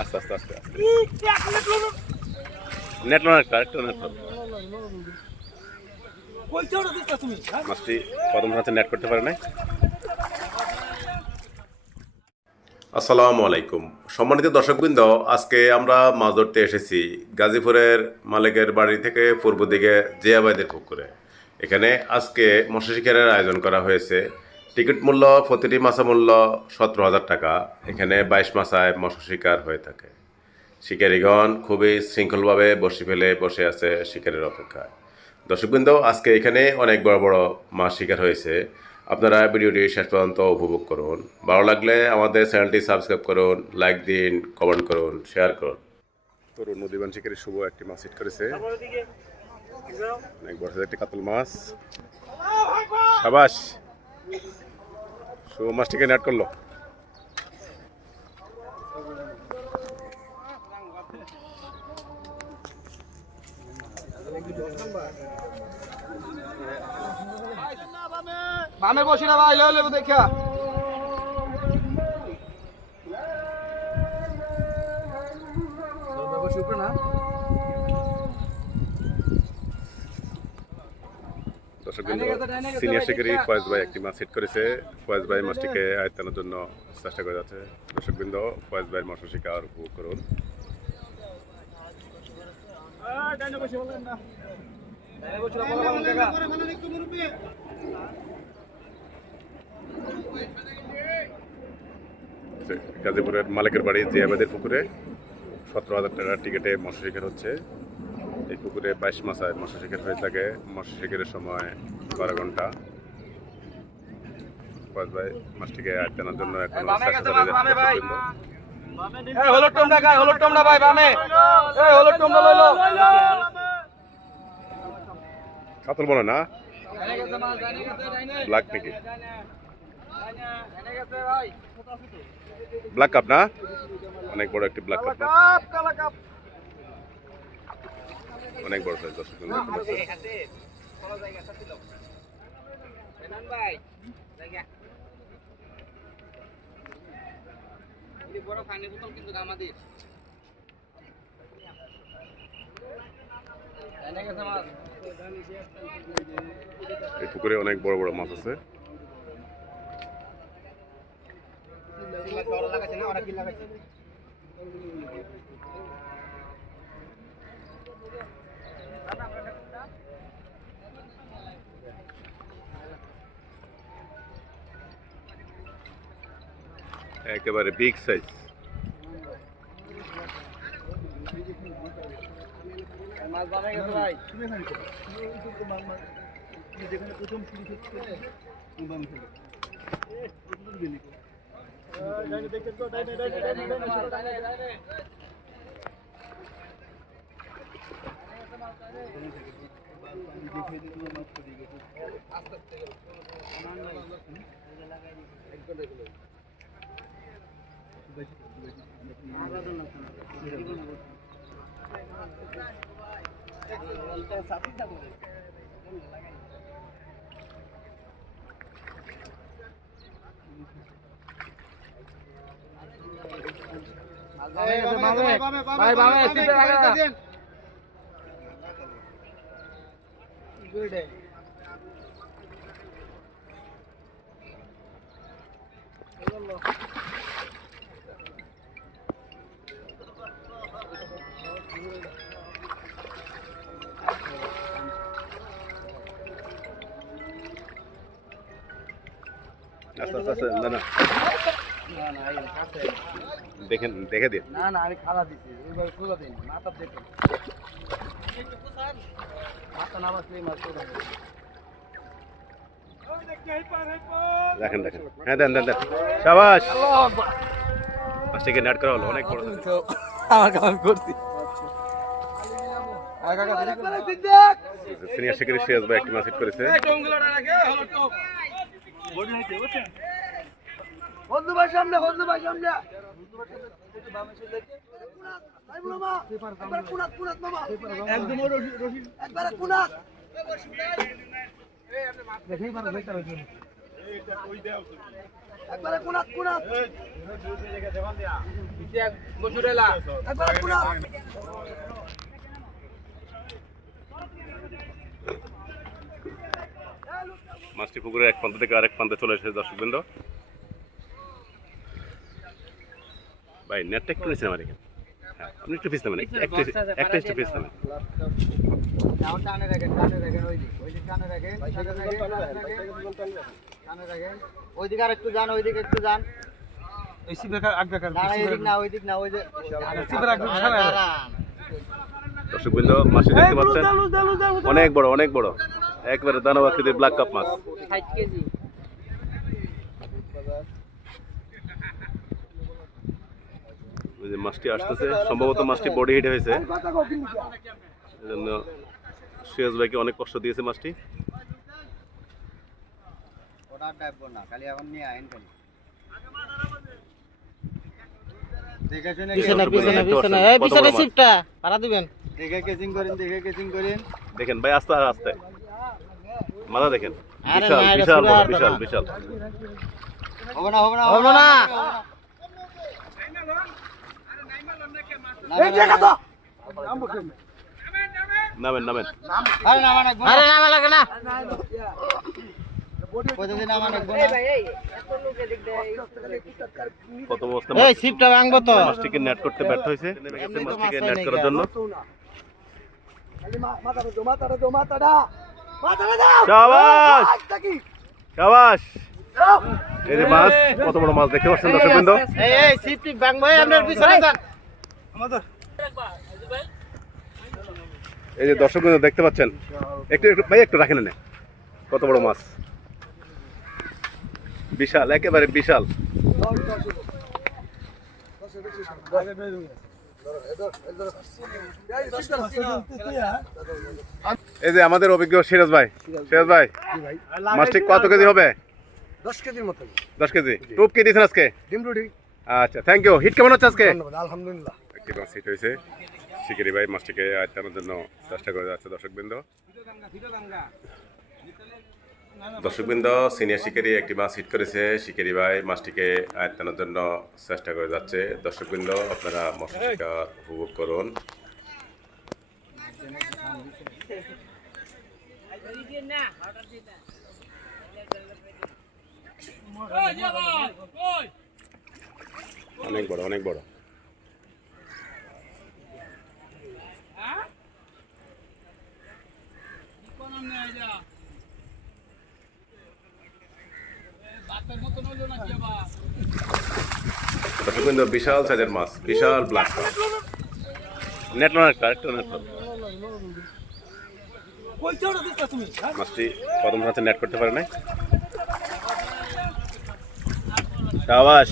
আস্তে আস্তে আস্তে নেট লোন একটা নেট মাছটি প্রথম হাতে নেট করতে পারে নাই। আসসালামু আলাইকুম সম্মানিত দর্শকবৃন্দ, আজকে আমরা মাছ ধরতে এসেছি গাজীপুরের মালিকের বাড়ি থেকে পূর্ব দিকে জিয়াবাইদের পুকুরে। এখানে আজকে মৎস্য শিকারের আয়োজন করা হয়েছে। টিকিট মূল্য প্রতিটি মাছা মূল্য 17,000 টাকা। এখানে 22 মাছায় মৎস্য শিকার হয়ে থাকে। শিকারীগণ খুবই শৃঙ্খলভাবে বসে ফেলে বসে আছে শিকারের অপেক্ষায়। দর্শকবৃন্দ, আজকে এখানে অনেক বড় বড় মাছ শিকার হয়েছে। আপনারা ভিডিওটি শেষ পর্যন্ত উপভোগ করুন। ভালো লাগলে আমাদের চ্যানেলটি সাবস্ক্রাইব করুন, লাইক দিন, কমেন্ট করুন, শেয়ার করুন। তরুণ নদীবান শিকারী শুভ একটি মাছ হিট করেছে। অনেক বড় একটি কাতল মাছ। সাবাস, শুভ মাছটিকে নেট করলো। বামে বসি না ভাই, লইলে দেখা সিনিয়র শিকারী ফয়েজ ভাই একটি মাছ হিট করেছে। ফয়েজ ভাই মাছটিকে আয়ত্তানোর জন্য চেষ্টা করে যাচ্ছে। দর্শকবৃন্দ, ফয়েজ ভাইয়ের মৎস্য শিকার উপভোগ করুন। গাজীপুরের মালিকের বাড়ি জিয়াবাদের পুকুরে 17,000 টাকার টিকিটে মৎস্য শিকার হচ্ছে। এই পুকুরে 22 মাছায় মৎস্য শিকার হয়ে থাকে। মৎস্য শিকারের সময় 12 ঘন্টা। ফয়েজ ভাই মাছটিকে আটকানোর জন্য এখন কাতল বলে না ব্ল্যাক নাকি ব্ল্যাক কাপ না, অনেক বড় একটি ব্ল্যাক কাপ, অনেক বড় সাইজ। দর্শক এই পুকুরে অনেক বড় বড় মাছ আছে। একেবারে বিগ সাইজ। দেখেন, দেখে দিন। না না, আমি খালা দিছি, ওইভাবে সোজা দিন, মাথা দেখেন, মাথা না বাসলে মাছ সোজা দিন। দেখেন দেখেন, হ্যাঁ দেন দেন দেন, শাবাশ। মাছটিকে নেট করা হলো, অনেক বড়। আমার কাজ করছি। সিনিয়র শিকারী সিরাজ ভাই একটি মাছ হিট করেছে। হলদু ভাই সামনে, হলদু ভাই সামনে। একবারে কোনাত কোনাত বসুরেলা একবারে কোনাত মাছটি পুকুরের এক প্রান্ত থেকে আরেক প্রান্তে চলে এসেছে দর্শকবৃন্দ। ভাই নেটটা একটু নিচে নামান এখানে। হ্যাঁ আপনি একটু পিস নামেন, একটা একটু পিস নামেন। টানে রাখেন ওইদিকে টানে রাখেন টানে রাখেন ওইদিকে আর একটু যান ওইদিকে একটু যান এই সিবেকা আগবেকা না ওইদিক না ওই যে সিবেরা আগবেকা দর্শকবৃন্দ মাছটি দেখতে পাচ্ছেন, অনেক বড় অনেক বড়, একবারে দানব আকৃতির ব্ল্যাক কাপ মাছ। 60 কেজি ওই যে মাছটি আসতেছে, সম্ভবত মাছটি বডি হিট হয়েছে, এজন্য সুয়েজ ভাইকে অনেক কষ্ট দিয়েছে মাছটি। ওটা ডাববো না খালি এখন নিয়ে আইন খালি দেখে শুনে পিছনে পিছনে পিছনে এই পিছনে সিটটা পারা দিবেন দেখে কেচিং করেন দেখেন ভাই আস্তে আস্তে মাথা দেখেন, আরে বিশাল না, এটা বিশাল পুরো বড়, আটা বিশাল না। বিশাল। হবে না এই দেখা তো নামেন নামেন, আরে নামা লাগে না কতদিন নামা লাগবে না কত অবস্থা এই সিপটা ভাঙবো তো মাছটিকে নেট করতে ব্যর্থ হয়েছে, মাছটিকে নেট করার জন্য। শাবাশ শাবাশ, এই যে মাছ, কত বড় মাছ দেখতে পাচ্ছেন দর্শকবৃন্দ। এই সিপটি ভাঙবো আপনার পিছনে যান এই যে দর্শকবৃন্দ দেখতে পাচ্ছেন, একটু একটু ভাই একটু রাখেন না, কত বড় মাছ, বিশাল একেবারে বিশাল। এই যে আমাদের অভিজ্ঞ সিরাজ ভাই, সিরাজ ভাই মাছটি কত কেজি হবে? 10 কেজির মতো 10 কেজি। টুপ কি দিয়েছেন আজকে? ডিম রুটি আচ্ছা থ্যাংক ইউ। হিট কেমন হচ্ছে আজকে? ধন্যবাদ আলহামদুলিল্লাহ একটি মাছ হিট হয়েছে, শিকারি ভাই মাছটিকে আয়ত্তানোর জন্য চেষ্টা করে যাচ্ছে দর্শকবৃন্দ। দর্শকবৃন্দ সিনিয়র শিকারি একটি মাছ হিট করেছে, শিকারি ভাই মাছটিকে আয়ত্তানোর জন্য চেষ্টা করে যাচ্ছে। দর্শকবৃন্দ আপনারা মৎস্য শিকার উপভোগ করুন। অনেক বড় অনেক বড়। দর্শকবৃন্দ বিশাল সাইজের মাছ, বিশাল ব্ল্যাক কাপ। নেট না একটা নেট। মাছটি প্রথম হাতে নেট করতে পারে নাই। শাবাশ,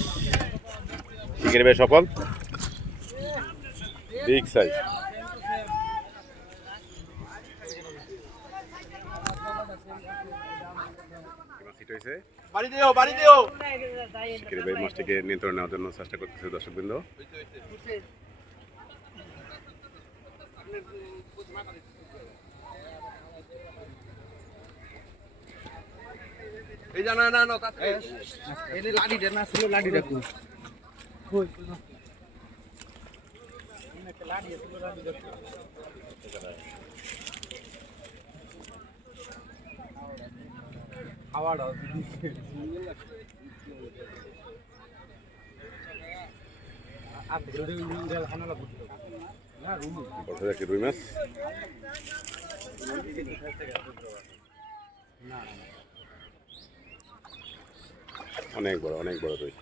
শিকারি ভাই সফল, বিগ সাইজ। শিকারি ভাই মাছটিকে নিয়ন্ত্রণে নেওয়ার জন্য চেষ্টা করতেছে দর্শকবৃন্দ। এই জানা না না এই লাডি দে না ছিল লাডি দেখো খাওয়াড়া আর ভিডিও ইন্ডিয়াল খানালা বুঝলো না রুম বড় দেখি রুই মাছ। অনেক বড় অনেক বড় রুই।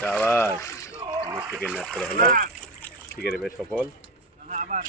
শাবাশ, মাছটিকে নেট করা হলো, শিকারি ভাই সফল। আবার